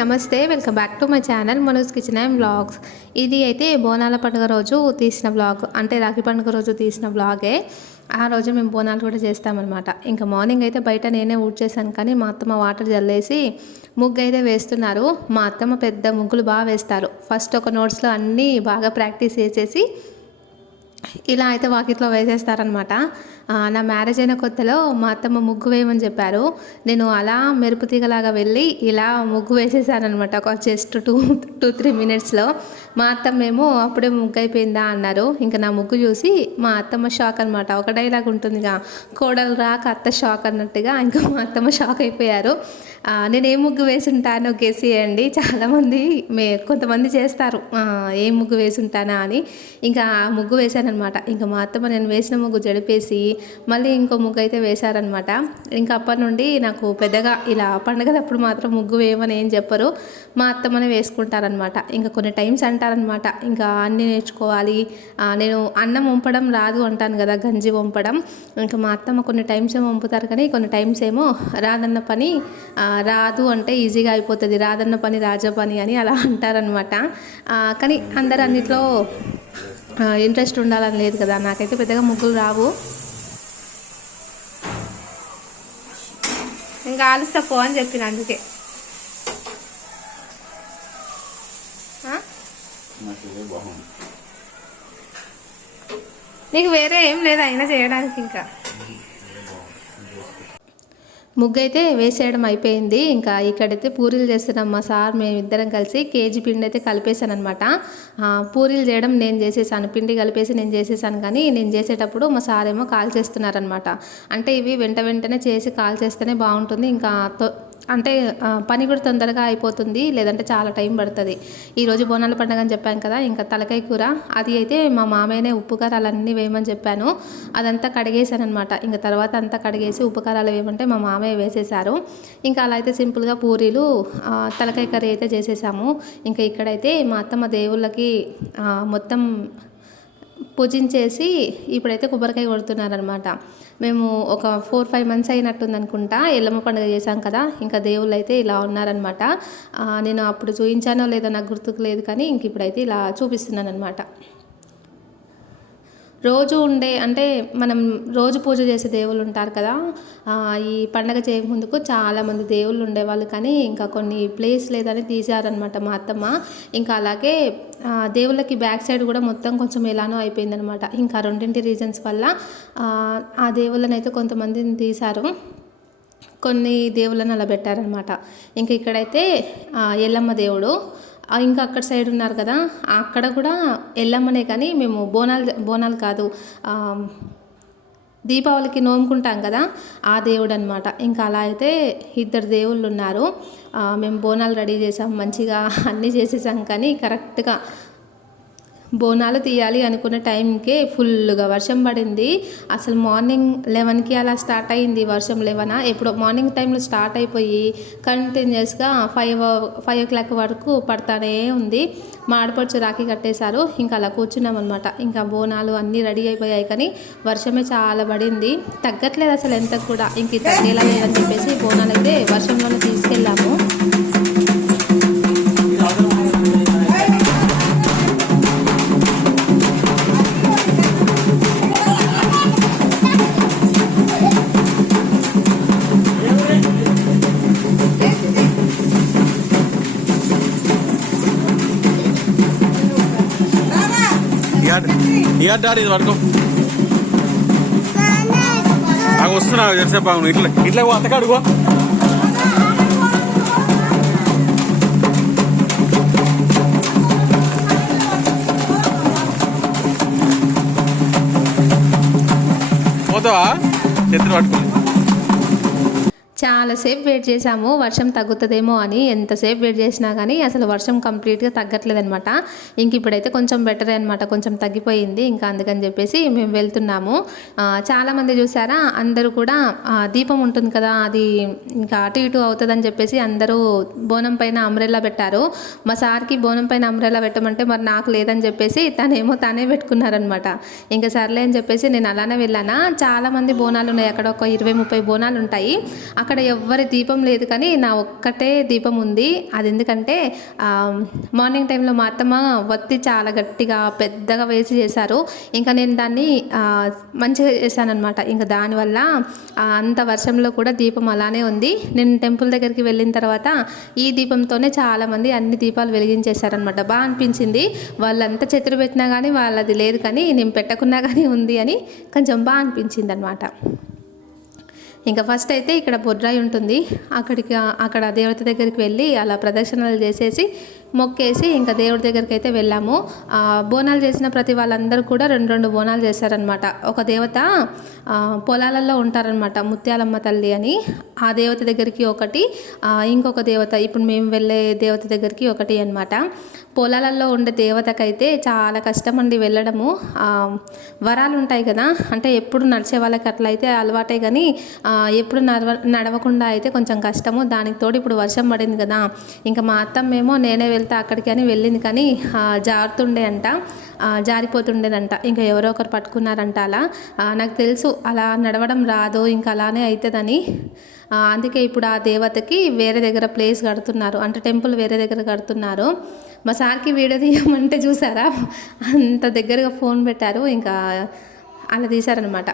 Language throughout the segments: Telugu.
నమస్తే welcome back to my channel Manoj kitchen and blogs ఇది అయితే బోనాల పండుగ రోజు తీసిన బ్లాగ్ అంటే రాఖీ పండుగ రోజు తీసిన బ్లాగే ఆ రోజు మేము బోనాలు కూడా చేస్తామన్నమాట. ఇంకా మార్నింగ్ అయితే బయట నేనే ఊడ్ చేశాను కానీ మా అత్తమ్మ వాటర్ జల్లేసి ముగ్గు అయితే వేస్తున్నారు. మా అత్తమ్మ పెద్ద ముగ్గులు బాగా వేస్తారు. ఫస్ట్ ఒక నోట్స్లో అన్నీ బాగా ప్రాక్టీస్ చేసేసి ఇలా అయితే వాకిట్లో వేసేస్తారనమాట నా మ్యారేజ్ అయిన కొత్తలో మా అత్తమ్మ ముగ్గు వేయమని చెప్పారు. నేను అలా మెరుపు తీగలాగా వెళ్ళి ఇలా ముగ్గు వేసేసానమాట ఒక జస్ట్ టూ టూ త్రీ మినిట్స్లో. మా అత్తమ్మ ఏమో అప్పుడే ముగ్గు అయిపోయిందా అన్నారు. ఇంకా నా ముగ్గు చూసి మా అత్తమ్మ షాక్ అనమాట ఒక డైలాగ్ ఉంటుందిగా కోడలు రాక అత్త షాక్ అన్నట్టుగా ఇంకా మా అత్తమ్మ షాక్ అయిపోయారు. నేను ఏ ముగ్గు వేసి ఉంటానో గెసేయండి చాలామంది మే కొంతమంది చేస్తారు. ఏ ముగ్గు వేసి ఉంటానా అని. ఇంకా ఆ ముగ్గు వేశానమాట ఇంకా మా అత్తమ్మ నేను వేసిన ముగ్గు జడిపేసి మళ్ళీ ఇంకో ముగ్గు అయితే వేశారనమాట ఇంకా అప్పటి నుండి నాకు పెద్దగా ఇలా పండగలప్పుడు మాత్రం ముగ్గు వేయమని ఏం చెప్పరు. మా అత్తమ్మనే వేసుకుంటారనమాట ఇంకా కొన్ని టైమ్స్ అంటారనమాట ఇంకా అన్నీ నేర్చుకోవాలి. నేను అన్నం వంపడం రాదు అంటాను కదా గంజి వంపడం. ఇంకా మా అత్తమ్మ కొన్ని టైమ్స్ ఏమో వంపుతారు కానీ కొన్ని టైమ్స్ ఏమో రాదన్న పని రాదు అంటే ఈజీగా అయిపోతుంది. రాదన్న పని రాజపని అని అలా అంటారనమాట కానీ అందరు అన్నిట్లో ఇంట్రెస్ట్ ఉండాలని లేదు కదా. నాకైతే పెద్దగా ముగ్గులు రావు. ఇంకా ఆలుస్తా పో అని చెప్పిన అందుకే. నీకు వేరే ఏం లేదు అయినా చేయడానికి ఇంకా. ముగ్గు అయితే వేసేయడం అయిపోయింది. ఇంకా ఇక్కడైతే పూరీలు చేస్తున్నాం మా సార్ మేము ఇద్దరం కలిసి. కేజీ పిండి అయితే కలిపేశాను అనమాట పూరీలు చేయడం నేను చేసేసాను. పిండి కలిపేసి నేను చేసేసాను కానీ నేను చేసేటప్పుడు మా సార్ ఏమో కాల్ చేస్తున్నారనమాట అంటే ఇవి వెంట వెంటనే చేసి కాల్ చేస్తేనే బాగుంటుంది. ఇంకా తొ- అంటే పని కూడా తొందరగా అయిపోతుంది లేదంటే చాలా టైం పడుతుంది. ఈరోజు బోనాల పండుగ అని చెప్పాను కదా ఇంకా తలకాయ కూర. అది అయితే మా మామయ్యనే ఉప్పు కారాలు అన్నీ వేయమని చెప్పాను. అదంతా కడిగేసాను అనమాట ఇంకా తర్వాత అంతా కడిగేసి ఉప్పు కారాలు వేయమంటే మా మామయ్య వేసేసారు ఇంకా అలా అయితే సింపుల్గా పూరీలు తలకాయ కర్రీ అయితే చేసేసాము. ఇంకా ఇక్కడైతే మా అత్తమ్మ దేవుళ్ళకి మొత్తం పూజించేసి ఇప్పుడైతే కొబ్బరికాయ కొడుతున్నారనమాట మేము ఒక ఫోర్ ఫైవ్ మంత్స్ అయినట్టుంది అనుకుంటా. ఎల్లమ్మ పండుగ చేశాం కదా ఇంకా దేవుళ్ళు అయితే ఇలా ఉన్నారనమాట నేను అప్పుడు చూపించానో లేదో నాకు గుర్తుకు లేదు కానీ ఇంక ఇప్పుడైతే ఇలా చూపిస్తున్నాను అనమాట రోజు ఉండే అంటే మనం రోజు పూజ చేసే దేవుళ్ళు ఉంటారు కదా ఈ పండగ చేయకముందుకు చాలామంది దేవుళ్ళు ఉండేవాళ్ళు. కానీ ఇంకా కొన్ని ప్లేస్ లేదని తీశారనమాట మా అత్తమ్మ. ఇంకా అలాగే దేవుళ్ళకి బ్యాక్ సైడ్ కూడా మొత్తం కొంచెం ఎలానో అయిపోయిందనమాట ఇంకా రెండింటి రీజన్స్ వల్ల ఆ, దేవుళ్ళని అయితే కొంతమందిని తీశారు. కొన్ని దేవుళ్ళని అలా పెట్టారనమాట ఇంకా ఇక్కడైతే ఎల్లమ్మ దేవుడు ఇంకా అక్కడ సైడ్ ఉన్నారు కదా అక్కడ కూడా వెళ్ళామనే కానీ మేము బోనాలు బోనాలు కాదు దీపావళికి నోముకుంటాం కదా ఆ దేవుడు అనమాట ఇంకా అలా అయితే ఇద్దరు దేవుళ్ళు ఉన్నారు మేము బోనాలు రెడీ చేసాం మంచిగా అన్నీ చేసేసాం కానీ కరెక్ట్గా బోనాలు తీయాలి అనుకున్న టైంకే ఫుల్గా వర్షం పడింది. అసలు మార్నింగ్ లెవెన్కి అలా స్టార్ట్ అయింది వర్షం లెవెన్? ఎప్పుడో మార్నింగ్ టైంలో స్టార్ట్ అయిపోయి కంటిన్యూస్గా ఫైవ్ ఫైవ్ ఓ క్లాక్ వరకు పడతానే ఉంది. మాడపడుచు రాఖీ కట్టేశారు. ఇంకా అలా కూర్చున్నాం అనమాట ఇంకా బోనాలు అన్నీ రెడీ అయిపోయాయి కానీ వర్షమే చాలా పడింది. తగ్గట్లేదు అసలు ఎంత కూడా. ఇంక తగ్గేలా లేదని చెప్పేసి బోనాలు అయితే వర్షం ఇక డాడీ ఇది పట్టుకో. నాకు వస్తున్నా ఎంతసేపు అవును ఇట్లా ఇట్లా పో, అత్తకాడుకో పోతావా? చేతులు పట్టుకోండి చాలాసేపు వెయిట్ చేసాము వర్షం తగ్గుతుందేమో అని ఎంతసేపు వెయిట్ చేసినా కానీ అసలు వర్షం కంప్లీట్గా తగ్గట్లేదు అనమాట ఇంక ఇప్పుడైతే కొంచెం బెటర్ అనమాట కొంచెం తగ్గిపోయింది. ఇంకా అందుకని చెప్పేసి మేము వెళ్తున్నాము. చాలామంది చూసారా? అందరూ కూడా దీపం ఉంటుంది కదా అది ఇంకా అటు ఇటు అవుతుందని చెప్పేసి అందరూ బోనం పైన అమ్రెల్లా పెట్టారు. మా సార్కి బోనం పైన అమ్రెల్లా పెట్టమంటే మరి నాకు లేదని చెప్పేసి తనేమో తానే పెట్టుకున్నారనమాట ఇంకా సర్లే అని చెప్పేసి నేను అలానే వెళ్ళానా. చాలామంది బోనాలు ఉన్నాయి. అక్కడ ఒక ఇరవై ముప్పై బోనాలు ఉంటాయి. అక్కడ అక్కడ ఎవ్వరి దీపం లేదు కానీ నా ఒక్కటే దీపం ఉంది. అది ఎందుకంటే మార్నింగ్ టైంలో మా అత్తమ్మ వత్తి చాలా గట్టిగా పెద్దగా వేసి చేశారు. ఇంకా నేను దాన్ని మంచిగా చేశానమాట ఇంకా దానివల్ల అంత వర్షంలో కూడా దీపం అలానే ఉంది. నేను టెంపుల్ దగ్గరికి వెళ్ళిన తర్వాత ఈ దీపంతోనే చాలామంది అన్ని దీపాలు వెలిగించేశారనమాట బాగా అనిపించింది. వాళ్ళంతా చెతురు పెట్టినా కానీ వాళ్ళది లేదు కానీ నేను పెట్టకున్నా కానీ ఉంది అని కొంచెం బాగా అనిపించింది అనమాట ఇంకా ఫస్ట్ అయితే ఇక్కడ బొడ్రాయి ఉంటుంది. అక్కడికి అక్కడ దేవత దగ్గరికి వెళ్ళి అలా ప్రదక్షిణలు చేసేసి మొక్కేసి ఇంకా దేవుడి దగ్గరికి అయితే వెళ్ళాము బోనాలు చేసిన ప్రతి వాళ్ళందరూ కూడా రెండు రెండు బోనాలు చేశారనమాట ఒక దేవత పొలాలలో ఉంటారనమాట ముత్యాలమ్మ తల్లి అని. ఆ దేవత దగ్గరికి ఒకటి ఇంకొక దేవత ఇప్పుడు మేము వెళ్ళే దేవత దగ్గరికి ఒకటి అనమాట పొలాలలో ఉండే దేవతకైతే చాలా కష్టం అండి వెళ్ళడము. వరాలు ఉంటాయి కదా అంటే ఎప్పుడు నడిచే వాళ్ళకి అట్లా అయితే అలవాటే కానీ ఎప్పుడు నడవ నడవకుండా అయితే కొంచెం కష్టము. దానికి తోడు ఇప్పుడు వర్షం పడింది కదా. ఇంకా మా అత్తమ్మేమో నేనే వెళ్తా అక్కడికి అని వెళ్ళింది కానీ జారుతుండే అంట జారిపోతుండేదంట. ఇంకా ఎవరో ఒకరు పట్టుకున్నారంట అలా. నాకు తెలుసు అలా నడవడం రాదు ఇంకా అలానే అవుతుందని అందుకే ఇప్పుడు ఆ దేవతకి వేరే దగ్గర ప్లేస్ కడుతున్నారు. అంటే టెంపుల్ వేరే దగ్గర కడుతున్నారు. మా సార్కి వీడియో తీయమంటే చూసారా? అంత దగ్గరగా ఫోన్ పెట్టారు. ఇంకా అలా తీశారనమాట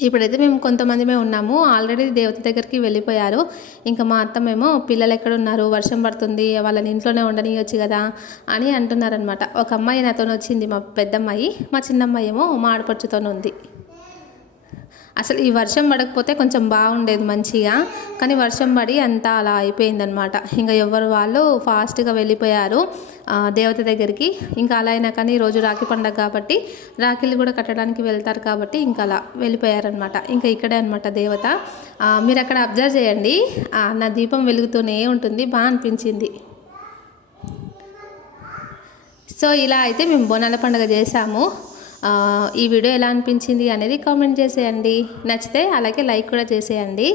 ఇప్పుడైతే మేము కొంతమందిమే ఉన్నాము. ఆల్రెడీ దేవత దగ్గరికి వెళ్ళిపోయారు. ఇంకా మా అత్తమేమో పిల్లలు ఎక్కడ ఉన్నారు వర్షం పడుతుంది. వాళ్ళని ఇంట్లోనే ఉండనియొచ్చు కదా అని అంటున్నారనమాట ఒక అమ్మాయి నాతో వచ్చింది మా పెద్దమ్మాయి. మా చిన్నమ్మాయి ఏమో మా ఆడపడుచుతో ఉంది అసలు ఈ వర్షం పడకపోతే కొంచెం బాగుండేది మంచిగా కానీ వర్షం పడి అంతా అలా అయిపోయిందనమాట ఇంకా ఎవరు వాళ్ళు ఫాస్ట్గా వెళ్ళిపోయారు దేవత దగ్గరికి. ఇంకా అలా అయినా కానీ ఈరోజు రాఖీ పండగ కాబట్టి రాఖీలు కూడా కట్టడానికి వెళ్తారు కాబట్టి ఇంకా అలా వెళ్ళిపోయారనమాట ఇంకా ఇక్కడే అనమాట దేవత. మీరు అక్కడ అబ్జర్వ్ చేయండి. నా దీపం వెలుగుతూనే ఉంటుంది. బాగా అనిపించింది. సో ఇలా అయితే మేము బోనాల పండుగ చేసాము ఈ వీడియో ఎలా అనిపించింది అనేది కామెంట్ చేసేయండి. నచ్చితే అలాగే లైక్ కూడా చేసేయండి.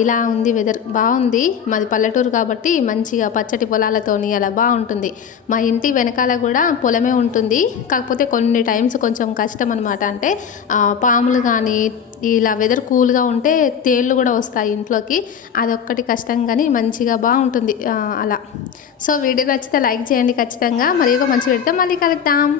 ఇలా ఉంది వెదర్ బాగుంది. మాది పల్లెటూరు కాబట్టి మంచిగా పచ్చటి పొలాలతోని అలా బాగుంటుంది. మా ఇంటి వెనకాల కూడా పొలమే ఉంటుంది. కాకపోతే కొన్ని టైమ్స్ కొంచెం కష్టం అనమాట అంటే పాములు కానీ ఇలా వెదర్ కూల్గా ఉంటే తేళ్ళు కూడా వస్తాయి ఇంట్లోకి. అదొక్కటి కష్టం కానీ మంచిగా బాగుంటుంది. అలా. సో వీడియో నచ్చితే లైక్ చేయండి ఖచ్చితంగా. మరి ఒక మంచి పెడితే మళ్ళీ కలుద్దాం.